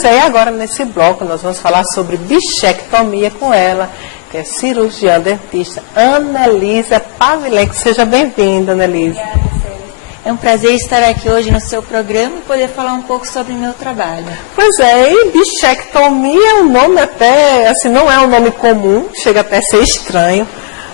Pois é, e agora nesse bloco nós vamos falar sobre bichectomia com ela, que é cirurgiã dentista Anelisa Pavilenco. Seja bem-vinda, Anelisa. Obrigada, Célia. É um prazer estar aqui hoje no seu programa e poder falar um pouco sobre o meu trabalho. Pois é, e bichectomia é um nome até, assim, não é um nome comum, chega até a ser estranho.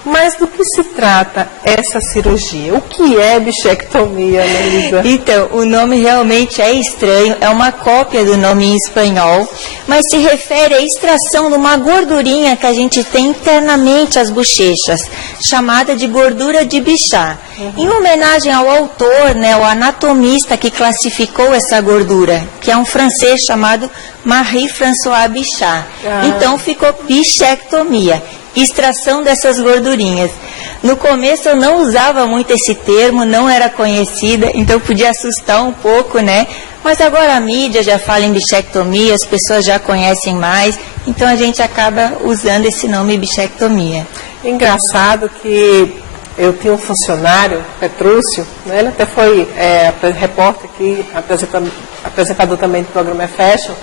Mas do que se trata essa cirurgia? O que é bichectomia, Anelisa? Então, o nome realmente é estranho, é uma cópia do nome em espanhol, mas se refere à extração de uma gordurinha que a gente tem internamente às bochechas, chamada de gordura de Bichat. Em homenagem ao autor, né, o anatomista que classificou essa gordura, que é um francês chamado Marie-François Bichat. Então ficou bichectomia. Extração dessas gordurinhas. No começo eu não usava muito esse termo, não era conhecida, então podia assustar um pouco, né? Mas agora a mídia já fala em bichectomia, as pessoas já conhecem mais, então a gente acaba usando esse nome bichectomia. Engraçado que eu tinha um funcionário, Petrúcio, né? Ele até foi repórter aqui, apresentador também do programa Fashion,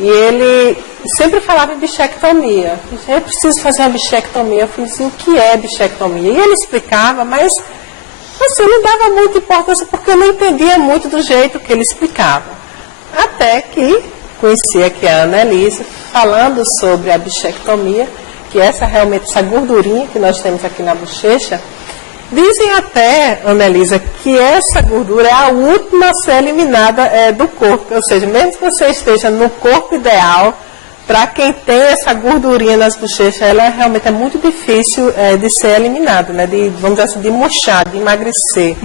e ele sempre falava em bichectomia. Eu preciso fazer uma bichectomia. Eu falei assim, o que é bichectomia? E ele explicava, mas assim, não dava muita importância porque eu não entendia muito do jeito que ele explicava. Até que conheci aqui a Anelisa falando sobre a bichectomia, que é realmente essa gordurinha que nós temos aqui na bochecha. Dizem até, Anelisa, que essa gordura é a última a ser eliminada do corpo. Ou seja, mesmo que você esteja no corpo ideal, para quem tem essa gordurinha nas bochechas, ela realmente é muito difícil de ser eliminada, né? Vamos dizer assim, de murchar, de emagrecer.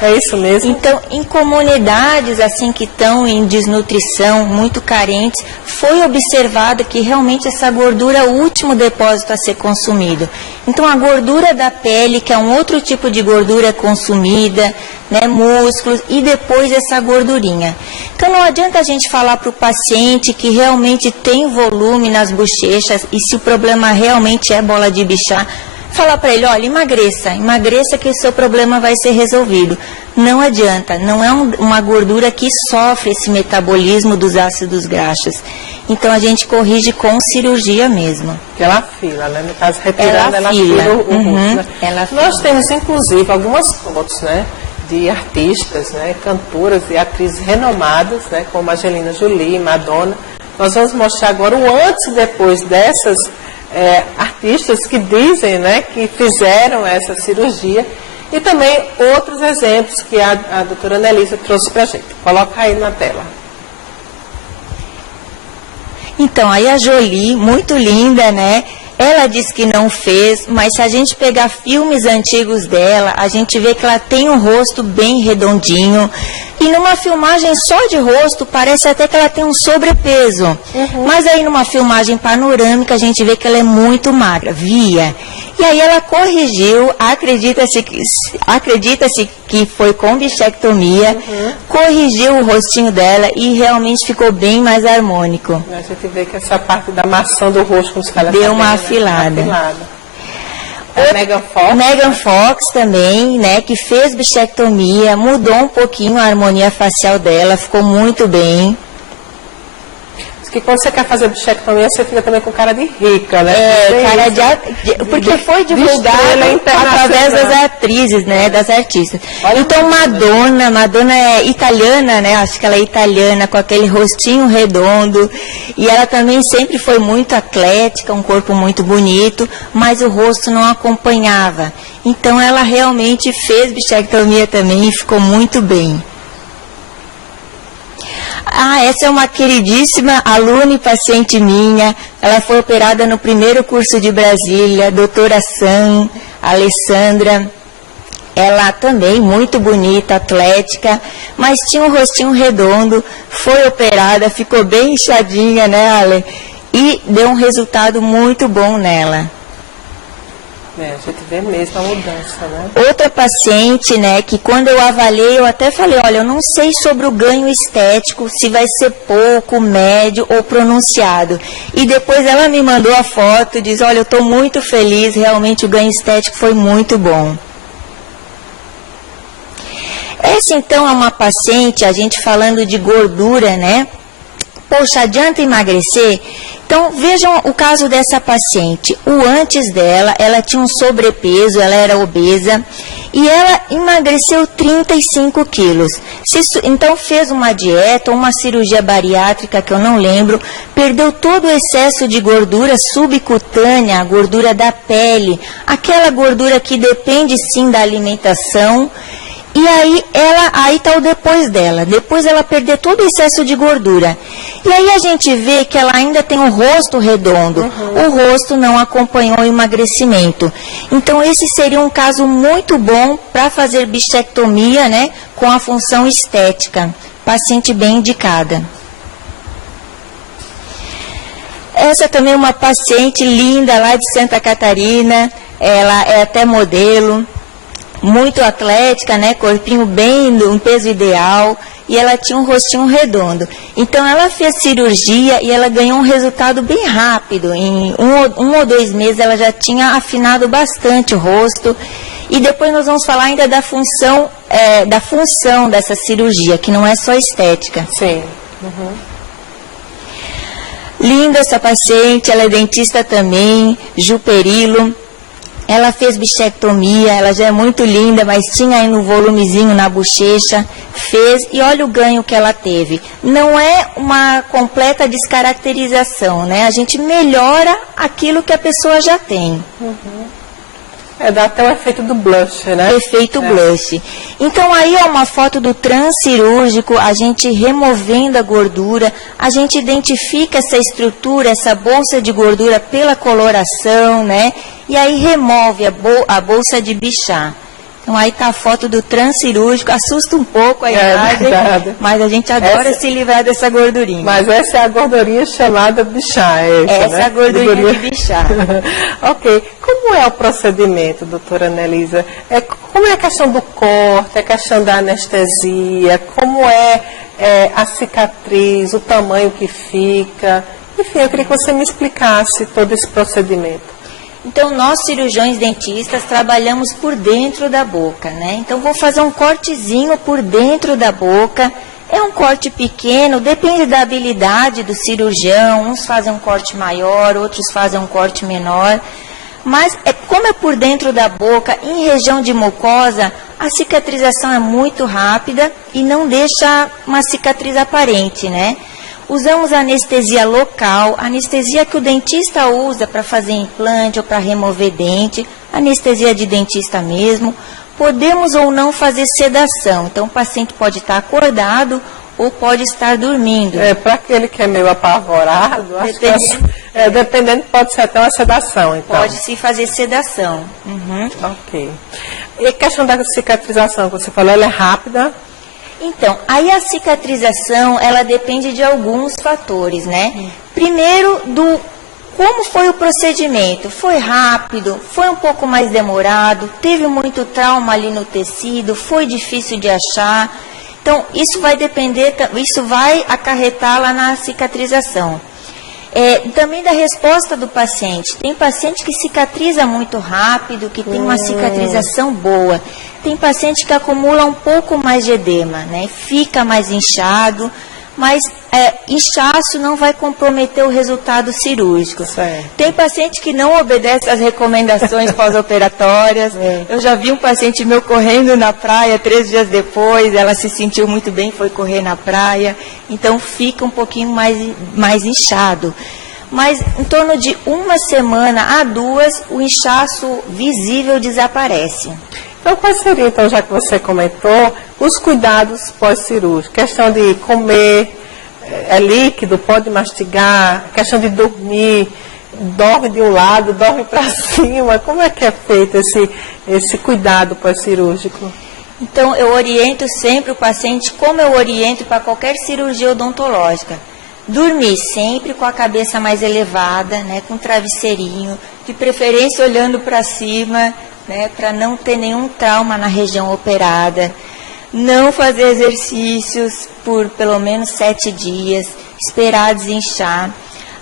É isso mesmo? Então, em comunidades assim que estão em desnutrição, muito carentes, foi observado que realmente essa gordura é o último depósito a ser consumido. Então, a gordura da pele, que é um outro tipo de gordura consumida, né, músculos, e depois essa gordurinha. Então, não adianta a gente falar para o paciente que realmente tem volume nas bochechas e se o problema realmente é bola de Bichat, falar para ele, olha, emagreça que o seu problema vai ser resolvido. Não adianta, não é uma gordura que sofre esse metabolismo dos ácidos graxos. Então a gente corrige com cirurgia mesmo. Ela fila, né? No caso, retirando, ela fila o rosto, né? Nós temos, inclusive, algumas fotos, né? De artistas, né? Cantoras e atrizes renomadas, né? Como Angelina Jolie, Madonna. Nós vamos mostrar agora o antes e depois dessas artistas que dizem, né, que fizeram essa cirurgia, e também outros exemplos que a doutora Anelisa trouxe para a gente. Coloca aí na tela. Então, aí a Jolie, muito linda, né? Ela diz que não fez, mas se a gente pegar filmes antigos dela, a gente vê que ela tem um rosto bem redondinho. E numa filmagem só de rosto, parece até que ela tem um sobrepeso. Mas aí numa filmagem panorâmica, a gente vê que ela é muito magra, via. E aí ela corrigiu, acredita-se que foi com bichectomia, corrigiu o rostinho dela e realmente ficou bem mais harmônico. A gente vê que essa parte da maçã do rosto, como se fala, deu uma afilada. Megan Fox também, né, que fez bichectomia, mudou um pouquinho a harmonia facial dela, ficou muito bem. Que quando você quer fazer bichectomia, você fica também com cara de rica, né? Cara porque foi divulgado através das atrizes, né, das artistas. Então Madonna é italiana, né? Acho que ela é italiana, com aquele rostinho redondo. E ela também sempre foi muito atlética, um corpo muito bonito, mas o rosto não acompanhava. Então ela realmente fez bichectomia também e ficou muito bem. Essa é uma queridíssima aluna e paciente minha. Ela foi operada no primeiro curso de Brasília, doutora Sam, Alessandra. Ela também muito bonita, atlética, mas tinha um rostinho redondo, foi operada, ficou bem inchadinha, né, Ale? E deu um resultado muito bom nela. A gente vê mesmo a mudança, né? Outra paciente, né, que quando eu avaliei, eu até falei, olha, eu não sei sobre o ganho estético, se vai ser pouco, médio ou pronunciado. E depois ela me mandou a foto, diz, olha, eu estou muito feliz, realmente o ganho estético foi muito bom. Essa então é uma paciente, a gente falando de gordura, né? poxa, adianta emagrecer? Então, vejam o caso dessa paciente. O antes dela, ela tinha um sobrepeso, ela era obesa, e ela emagreceu 35 quilos. Então, fez uma dieta, uma cirurgia bariátrica, que eu não lembro, perdeu todo o excesso de gordura subcutânea, a gordura da pele, aquela gordura que depende, sim, da alimentação. E aí está o depois dela. Depois ela perdeu todo o excesso de gordura. E aí a gente vê que ela ainda tem o rosto redondo. O rosto não acompanhou o emagrecimento. Então esse seria um caso muito bom para fazer bichectomia, né, com a função estética. Paciente bem indicada. Essa também é uma paciente linda lá de Santa Catarina. Ela é até modelo. Muito atlética, né, corpinho bem, um peso ideal, e ela tinha um rostinho redondo. Então ela fez cirurgia e ela ganhou um resultado bem rápido. Em um ou 2 meses ela já tinha afinado bastante o rosto. E depois nós vamos falar ainda da função dessa cirurgia, que não é só estética. Sim. Linda essa paciente, ela é dentista também, Ju Perilo. Ela fez bichectomia, ela já é muito linda, mas tinha aí no volumezinho na bochecha, fez, e olha o ganho que ela teve. Não é uma completa descaracterização, né? A gente melhora aquilo que a pessoa já tem. Dá até o efeito do blush, né? Efeito blush. Então aí é uma foto do transcirúrgico, a gente removendo a gordura, a gente identifica essa estrutura, essa bolsa de gordura pela coloração, né? E aí remove a bolsa de Bichat. Então aí está a foto do transcirúrgico, assusta um pouco a imagem, mas a gente adora se livrar dessa gordurinha. Mas essa é a gordurinha chamada Bichat. Essa é a gordurinha de Bichat. Ok. Como é o procedimento, doutora Anelisa? Como é a questão do corte, a questão da anestesia, como é a cicatriz, o tamanho que fica? Enfim, eu queria que você me explicasse todo esse procedimento. Então, nós cirurgiões dentistas trabalhamos por dentro da boca, né? Então, vou fazer um cortezinho por dentro da boca. É um corte pequeno, depende da habilidade do cirurgião. Uns fazem um corte maior, outros fazem um corte menor. Mas, como é por dentro da boca, em região de mucosa, a cicatrização é muito rápida e não deixa uma cicatriz aparente, né? Usamos anestesia local, anestesia que o dentista usa para fazer implante ou para remover dente, anestesia de dentista mesmo. Podemos ou não fazer sedação, então o paciente pode estar acordado ou pode estar dormindo. Para aquele que é meio apavorado, dependendo, pode ser até uma sedação, então. Pode se fazer sedação. Ok. E a questão da cicatrização, que você falou, ela é rápida? Então, aí a cicatrização, ela depende de alguns fatores, né? Primeiro, como foi o procedimento? Foi rápido? Foi um pouco mais demorado? Teve muito trauma ali no tecido? Foi difícil de achar? Então, isso vai depender, isso vai acarretar lá na cicatrização. Também da resposta do paciente. Tem paciente que cicatriza muito rápido, que tem uma cicatrização boa. Tem paciente que acumula um pouco mais de edema, né? Fica mais inchado, mas inchaço não vai comprometer o resultado cirúrgico. Certo. Tem paciente que não obedece às recomendações pós-operatórias. Eu já vi um paciente meu correndo na praia 3 dias depois, ela se sentiu muito bem, foi correr na praia, então fica um pouquinho mais inchado. Mas em torno de 1 semana a 2, o inchaço visível desaparece. Então, quais seriam, então, já que você comentou, os cuidados pós-cirúrgicos? Questão de comer, líquido, pode mastigar, questão de dormir, dorme de um lado, dorme para cima. Como é que é feito esse cuidado pós-cirúrgico? Então, eu oriento sempre o paciente, como eu oriento para qualquer cirurgia odontológica. Dormir sempre com a cabeça mais elevada, né, com um travesseirinho, de preferência olhando para cima, né, para não ter nenhum trauma na região operada. Não fazer exercícios por pelo menos 7 dias, esperar desinchar.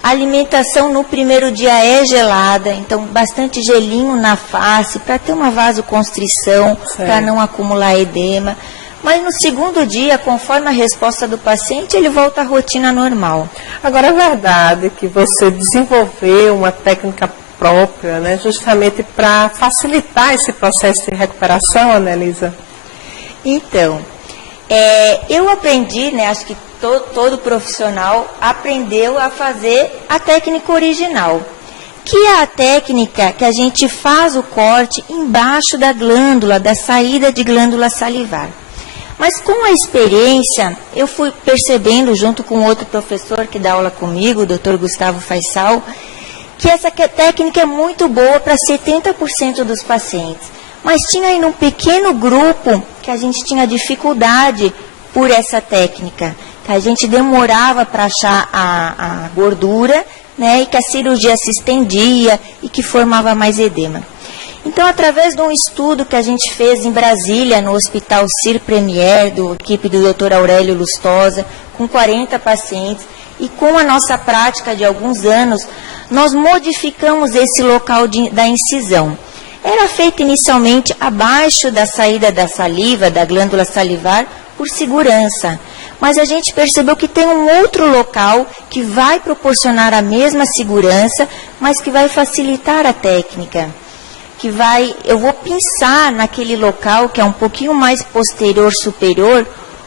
A alimentação no primeiro dia é gelada, então bastante gelinho na face para ter uma vasoconstrição, para não acumular edema. Mas no segundo dia, conforme a resposta do paciente, ele volta à rotina normal. Agora, é verdade que você desenvolveu uma técnica própria, né, justamente para facilitar esse processo de recuperação, Anelisa? Então, eu aprendi, né, acho que todo profissional aprendeu a fazer a técnica original, que é a técnica que a gente faz o corte embaixo da glândula, da saída de glândula salivar. Mas com a experiência, eu fui percebendo, junto com outro professor que dá aula comigo, o Dr. Gustavo Faisal, que essa técnica é muito boa para 70% dos pacientes. Mas tinha ainda um pequeno grupo que a gente tinha dificuldade por essa técnica, que a gente demorava para achar a gordura, né, e que a cirurgia se estendia e que formava mais edema. Então, através de um estudo que a gente fez em Brasília, no Hospital Cir Premier, da equipe do Dr. Aurélio Lustosa, com 40 pacientes, e com a nossa prática de alguns anos, nós modificamos esse local da incisão. Era feito inicialmente abaixo da saída da saliva, da glândula salivar, por segurança. Mas a gente percebeu que tem um outro local que vai proporcionar a mesma segurança, mas que vai facilitar a técnica. Eu vou pinçar naquele local que é um pouquinho mais posterior, superior,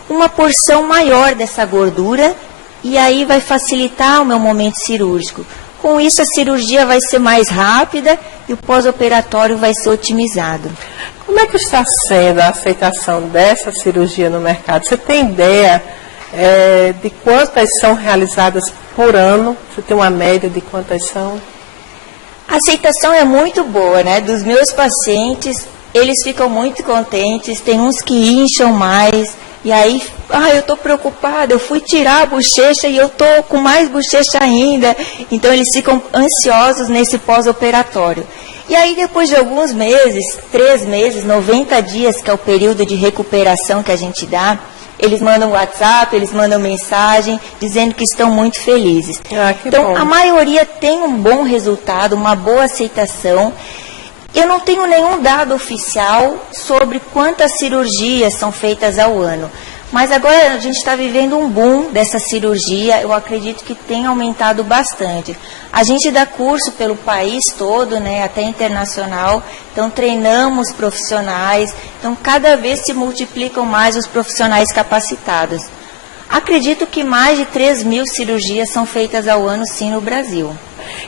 uma porção maior dessa gordura, e aí vai facilitar o meu momento cirúrgico. Com isso, a cirurgia vai ser mais rápida e o pós-operatório vai ser otimizado. Como é que está sendo a aceitação dessa cirurgia no mercado? Você tem ideia de quantas são realizadas por ano? Você tem uma média de quantas são? A aceitação é muito boa, né? Dos meus pacientes, eles ficam muito contentes, tem uns que incham mais, e aí, eu estou preocupada, eu fui tirar a bochecha e eu estou com mais bochecha ainda. Então, eles ficam ansiosos nesse pós-operatório. E aí, depois de alguns meses, 3 meses, 90 dias, que é o período de recuperação que a gente dá, eles mandam WhatsApp, eles mandam mensagem, dizendo que estão muito felizes. Então, bom. A maioria tem um bom resultado, uma boa aceitação. Eu não tenho nenhum dado oficial sobre quantas cirurgias são feitas ao ano. Mas agora a gente está vivendo um boom dessa cirurgia, eu acredito que tem aumentado bastante. A gente dá curso pelo país todo, né, até internacional, então treinamos profissionais, então cada vez se multiplicam mais os profissionais capacitados. Acredito que mais de 3.000 cirurgias são feitas ao ano, sim, no Brasil.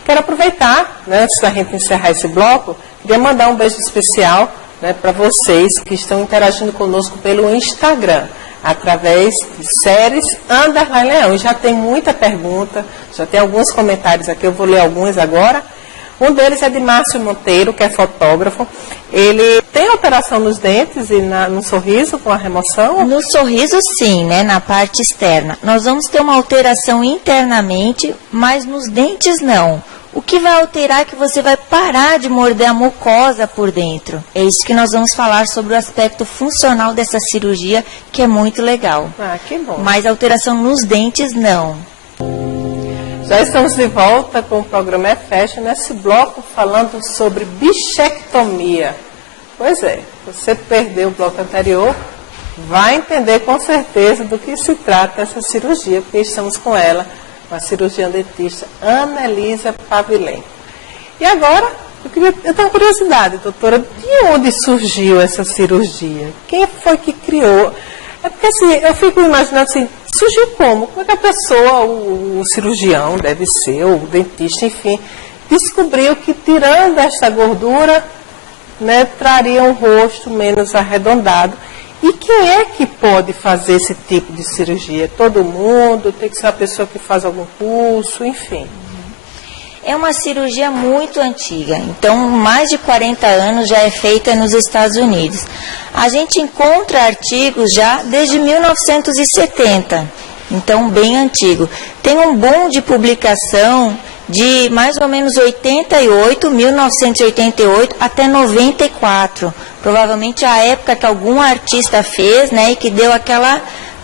Quero aproveitar, né, antes da gente encerrar esse bloco, queria mandar um beijo especial, né, para vocês que estão interagindo conosco pelo Instagram, através de séries_Leão. Já tem muita pergunta, já tem alguns comentários aqui, eu vou ler alguns agora. Um deles é de Márcio Monteiro, que é fotógrafo. Ele tem operação nos dentes e no sorriso com a remoção? No sorriso, sim, né, na parte externa. Nós vamos ter uma alteração internamente, mas nos dentes não. O que vai alterar é que você vai parar de morder a mucosa por dentro. É isso que nós vamos falar sobre o aspecto funcional dessa cirurgia, que é muito legal. Que bom. Mas a alteração nos dentes, não. Já estamos de volta com o programa Fashion, nesse bloco falando sobre bichectomia. Pois é, você perdeu o bloco anterior, vai entender com certeza do que se trata essa cirurgia, porque estamos com ela, uma cirurgiã dentista, Anelisa Pavilenko. E agora, eu tenho uma curiosidade, doutora, de onde surgiu essa cirurgia? Quem foi que criou? É porque assim, eu fico imaginando assim, surgiu como? Como é que a pessoa, o cirurgião, deve ser, o dentista, enfim, descobriu que tirando esta gordura, né, traria um rosto menos arredondado? E quem é que pode fazer esse tipo de cirurgia? Todo mundo? Tem que ser uma pessoa que faz algum curso, enfim. É uma cirurgia muito antiga, então mais de 40 anos já é feita nos Estados Unidos. A gente encontra artigos já desde 1970, então bem antigo. Tem um boom de publicação de mais ou menos 1988 até 94. Provavelmente a época que algum artista fez, né, e que deu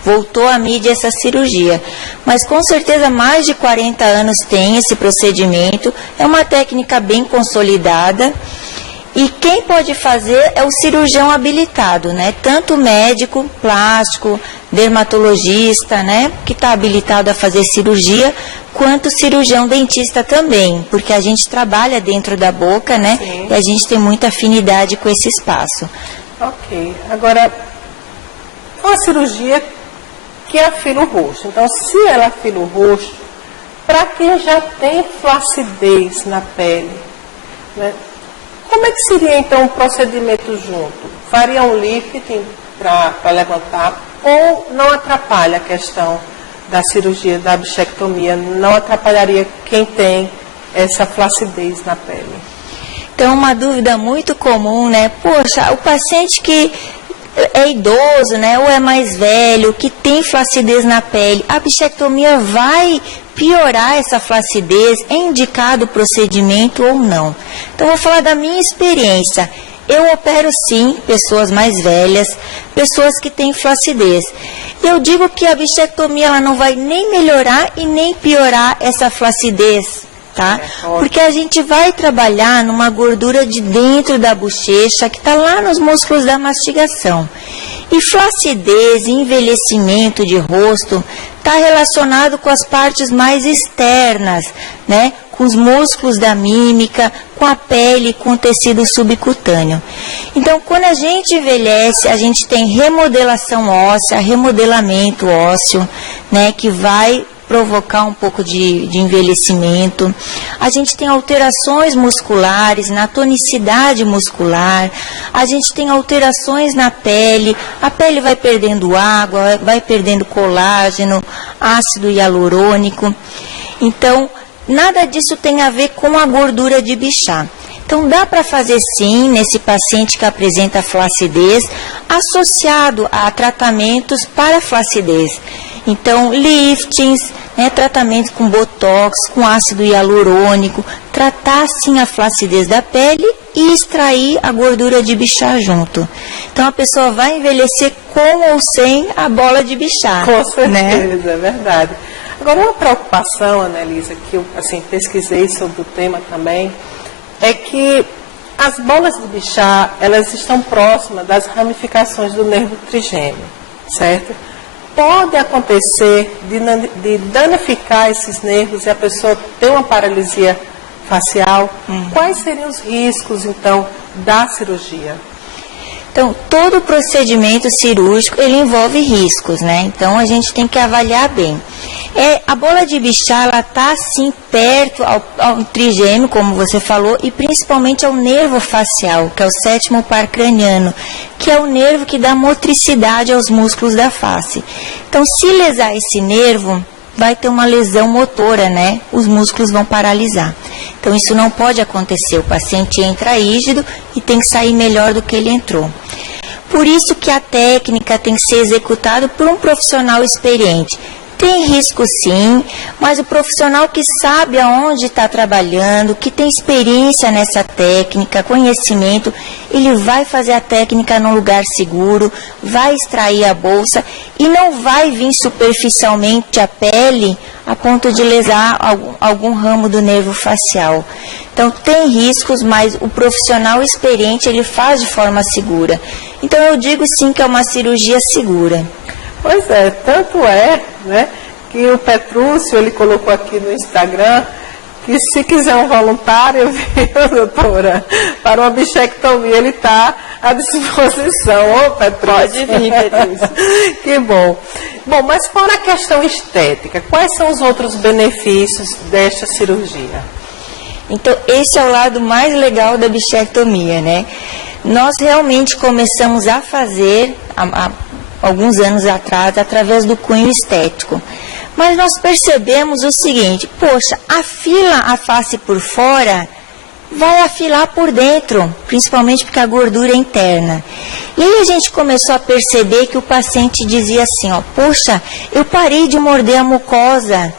voltou à mídia essa cirurgia. Mas com certeza mais de 40 anos tem esse procedimento, é uma técnica bem consolidada E quem pode fazer é o cirurgião habilitado, né? Tanto médico, plástico, dermatologista, né? Que está habilitado a fazer cirurgia, quanto cirurgião dentista também, porque a gente trabalha dentro da boca, né? Sim. E a gente tem muita afinidade com esse espaço. Ok. Agora, uma cirurgia que afila o rosto. Então, se ela afila o rosto, para quem já tem flacidez na pele, né? Como é que seria, então, o procedimento junto? Faria um lifting para levantar ou não atrapalha a questão da cirurgia, da bichectomia? Não atrapalharia quem tem essa flacidez na pele? Então, uma dúvida muito comum, né? Poxa, o paciente que é idoso, né, ou é mais velho, que tem flacidez na pele, a bichectomia vai piorar essa flacidez? É indicado o procedimento ou não? Então, vou falar da minha experiência. Eu opero sim pessoas mais velhas, pessoas que têm flacidez. Eu digo que a bichectomia ela não vai nem melhorar e nem piorar essa flacidez, tá? Porque a gente vai trabalhar numa gordura de dentro da bochecha que está lá nos músculos da mastigação. E flacidez, envelhecimento de rosto está relacionado com as partes mais externas, né? Com os músculos da mímica, com a pele, com o tecido subcutâneo. Então, quando a gente envelhece, a gente tem remodelação óssea, remodelamento ósseo, né? Que vai provocar um pouco de envelhecimento. A gente tem alterações musculares, na tonicidade muscular. A gente tem alterações na pele. A pele vai perdendo água, vai perdendo colágeno, ácido hialurônico. Então, nada disso tem a ver com a gordura de Bichat. Então, dá para fazer sim, nesse paciente que apresenta flacidez, associado a tratamentos para flacidez. Então, liftings, né, tratamentos com botox, com ácido hialurônico, tratar sim a flacidez da pele e extrair a gordura de Bichat junto. Então, a pessoa vai envelhecer com ou sem a bola de Bichat. Com certeza, né? É verdade. Agora, uma preocupação, Anelisa, que eu pesquisei sobre o tema também, é que as bolas de Bichat, elas estão próximas das ramificações do nervo trigêmeo, certo? Pode acontecer de danificar esses nervos e a pessoa ter uma paralisia facial. Quais seriam os riscos, então, da cirurgia? Então, todo procedimento cirúrgico, ele envolve riscos, né? Então, a gente tem que avaliar bem. A bola de Bichat, ela está, assim, perto ao trigêmeo, como você falou, e principalmente ao nervo facial, que é o sétimo par craniano, que é o nervo que dá motricidade aos músculos da face. Então, se lesar esse nervo, vai ter uma lesão motora, né? Os músculos vão paralisar. Então, isso não pode acontecer. O paciente entra rígido e tem que sair melhor do que ele entrou. Por isso que a técnica tem que ser executada por um profissional experiente. Tem risco sim, mas o profissional que sabe aonde está trabalhando, que tem experiência nessa técnica, conhecimento, ele vai fazer a técnica num lugar seguro, vai extrair a bolsa e não vai vir superficialmente a pele a ponto de lesar algum ramo do nervo facial. Então tem riscos, mas o profissional experiente ele faz de forma segura. Então eu digo sim que é uma cirurgia segura. Pois é, tanto é, né, que o Petrúcio, ele colocou aqui no Instagram, que se quiser um voluntário, viu, doutora, para uma bichectomia, ele está à disposição. Ô, Petrúcio. Pode vir, Petrúcio. Que bom. Bom, mas fora a questão estética, quais são os outros benefícios desta cirurgia? Então, esse é o lado mais legal da bichectomia, né? Nós realmente começamos a fazer alguns anos atrás, através do cunho estético. Mas nós percebemos o seguinte, poxa, afila a face por fora, vai afilar por dentro, principalmente porque a gordura é interna. E aí a gente começou a perceber que o paciente dizia assim, ó, poxa, eu parei de morder a mucosa.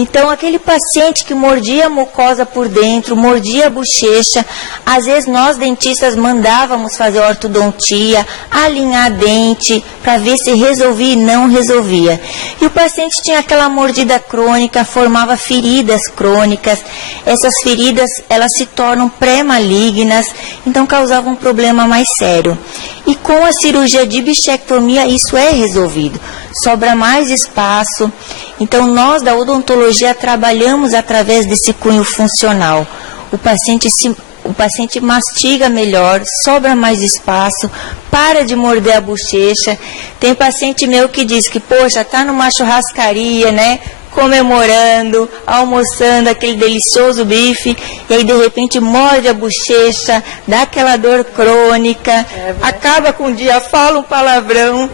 Então, aquele paciente que mordia a mucosa por dentro, mordia a bochecha, às vezes nós dentistas mandávamos fazer ortodontia, alinhar dente, para ver se resolvia e não resolvia. E o paciente tinha aquela mordida crônica, formava feridas crônicas. Essas feridas, elas se tornam pré-malignas, então causavam um problema mais sério. E com a cirurgia de bichectomia, isso é resolvido. Sobra mais espaço. Então, nós da odontologia trabalhamos através desse cunho funcional. O paciente mastiga melhor, sobra mais espaço, para de morder a bochecha. Tem paciente meu que diz que, poxa, tá numa churrascaria, né? Comemorando, almoçando aquele delicioso bife, e aí de repente morde a bochecha, dá aquela dor crônica, acaba com o dia, fala um palavrão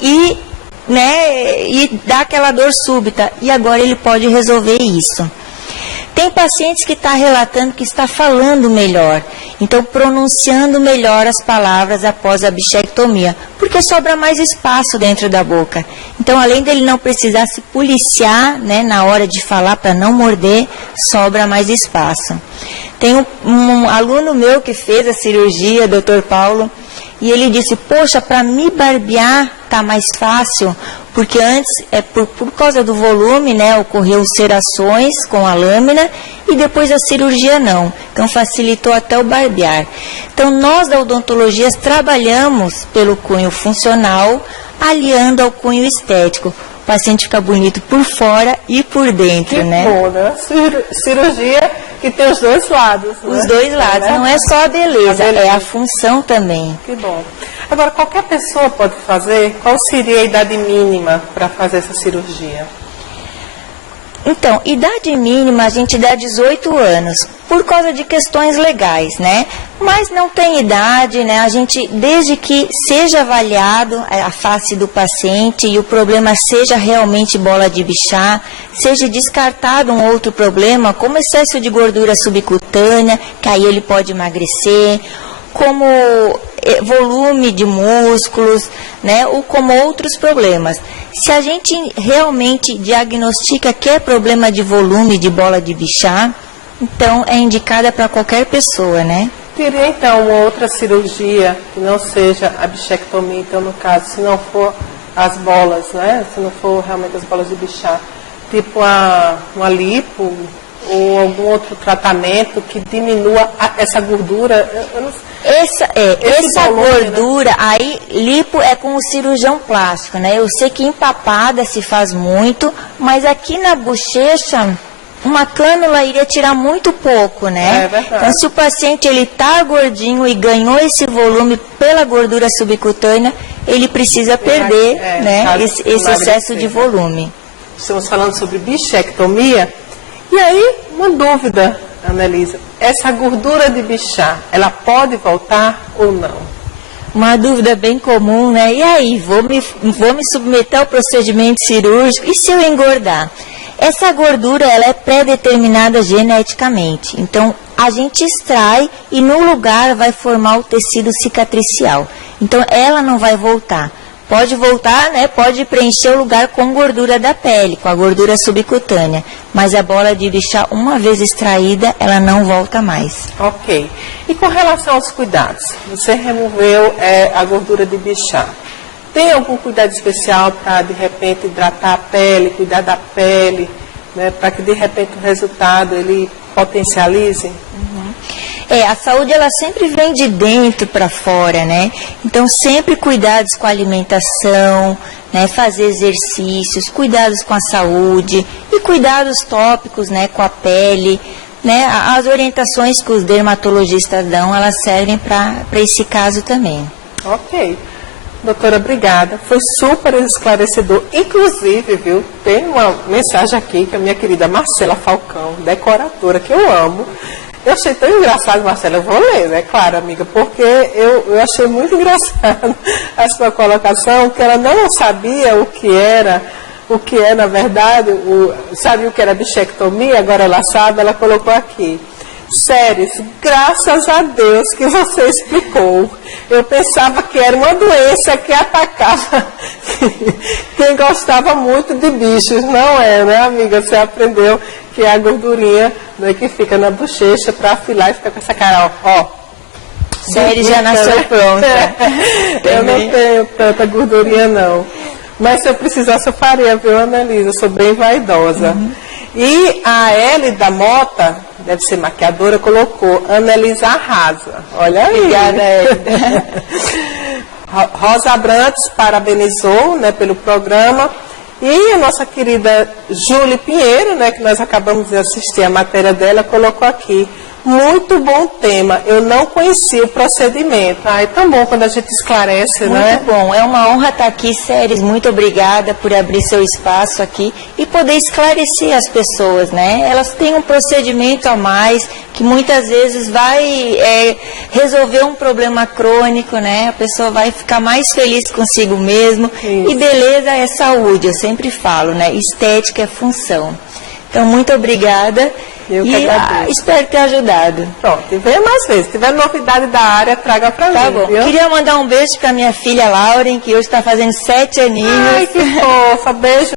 e dá aquela dor súbita. E agora ele pode resolver isso. Tem pacientes que está relatando que está falando melhor, então pronunciando melhor as palavras após a bichectomia, porque sobra mais espaço dentro da boca. Então, além dele não precisar se policiar, né, na hora de falar para não morder, sobra mais espaço. Tem um aluno meu que fez a cirurgia, Dr. Paulo, e ele disse, poxa, para me barbear está mais fácil, porque antes, por causa do volume, né, ocorreu ulcerações com a lâmina e depois a cirurgia não. Então facilitou até o barbear. Então nós da odontologia trabalhamos pelo cunho funcional, aliando ao cunho estético. O paciente fica bonito por fora e por dentro, que né? Bom, né? Cirurgia que tem os dois lados. Os né? dois lados, não é só a beleza, é a função também. Que bom. Agora, qualquer pessoa pode fazer? Qual seria a idade mínima para fazer essa cirurgia? Então, idade mínima a gente dá 18 anos, por causa de questões legais, né? Mas não tem idade, né? A gente, desde que seja avaliado a face do paciente e o problema seja realmente bola de bichar, seja descartado um outro problema, como excesso de gordura subcutânea, que aí ele pode emagrecer, como volume de músculos, né, ou como outros problemas. Se a gente realmente diagnostica que é problema de volume, de bola de bichar, então é indicada para qualquer pessoa, né? Teria então uma outra cirurgia que não seja a bichectomia, então no caso, se não for as bolas, né, se não for realmente as bolas de bichar, tipo uma lipo ou algum outro tratamento que diminua essa gordura? Eu não sei. Essa volume, gordura, né? Aí, lipo é com o cirurgião plástico, né? Eu sei que empapada se faz muito, mas aqui na bochecha, uma cânula iria tirar muito pouco, né? É verdade. Então, se o paciente ele tá gordinho e ganhou esse volume pela gordura subcutânea, ele precisa perder, né, esse excesso de volume. Estamos falando sobre bichectomia. E aí, uma dúvida, Anelisa, essa gordura de bichar, ela pode voltar ou não? Uma dúvida bem comum, né? E aí, vou me submeter ao procedimento cirúrgico, e se eu engordar? Essa gordura, ela é pré-determinada geneticamente, então a gente extrai e no lugar vai formar o tecido cicatricial, então ela não vai voltar. Pode voltar, né? Pode preencher o lugar com gordura da pele, com a gordura subcutânea. Mas a bola de bichar, uma vez extraída, ela não volta mais. Ok. E com relação aos cuidados? Você removeu a gordura de bichar. Tem algum cuidado especial para, de repente, hidratar a pele, cuidar da pele, né? Para que, de repente, o resultado ele potencialize? A saúde ela sempre vem de dentro para fora, né? Então sempre cuidados com a alimentação, né? Fazer exercícios, cuidados com a saúde e cuidados tópicos, né? Com a pele, né? As orientações que os dermatologistas dão, elas servem para esse caso também. Ok. Doutora, obrigada. Foi super esclarecedor. Inclusive, viu, tem uma mensagem aqui que a minha querida Marcela Falcão, decoradora, que eu amo. Eu achei tão engraçado, Marcela, eu vou ler, né? Claro, amiga, porque eu achei muito engraçado a sua colocação, que ela não sabia o que é, na verdade, sabia o que era bichectomia, agora ela sabe, ela colocou aqui. Séries, graças a Deus que você explicou. Eu pensava que era uma doença que atacava quem gostava muito de bichos. Não é, né, amiga? Você aprendeu que é a gordurinha, né, que fica na bochecha para afilar e fica com essa cara, ó. Série já nasceu pronta. Eu não tenho tanta gordurinha, não. Mas se eu precisasse, eu faria, viu, Annalisa? Eu sou bem vaidosa. E a Ellie da Mota, deve ser maquiadora, colocou Annalisa arrasa. Olha aí. Obrigada, Ellie. Rosa Abrantes parabenizou, né, pelo programa. E a nossa querida Júlia Pinheiro, né, que nós acabamos de assistir a matéria dela, colocou aqui. Muito bom tema. Eu não conhecia o procedimento. É tão bom quando a gente esclarece, né? Muito bom. É uma honra estar aqui, Séries. Muito obrigada por abrir seu espaço aqui e poder esclarecer as pessoas, né? Elas têm um procedimento a mais que muitas vezes vai resolver um problema crônico, né? A pessoa vai ficar mais feliz consigo mesmo. Isso. E beleza é saúde, eu sempre falo, né? Estética é função. Então, muito obrigada. Eu que agradeço. Espero ter ajudado. Pronto, e venha mais vezes. Se tiver novidade da área, traga pra mim. Tá bom. Viu? Queria mandar um beijo pra minha filha Lauren, que hoje está fazendo 7 aninhos. Ai, que fofa. Beijo.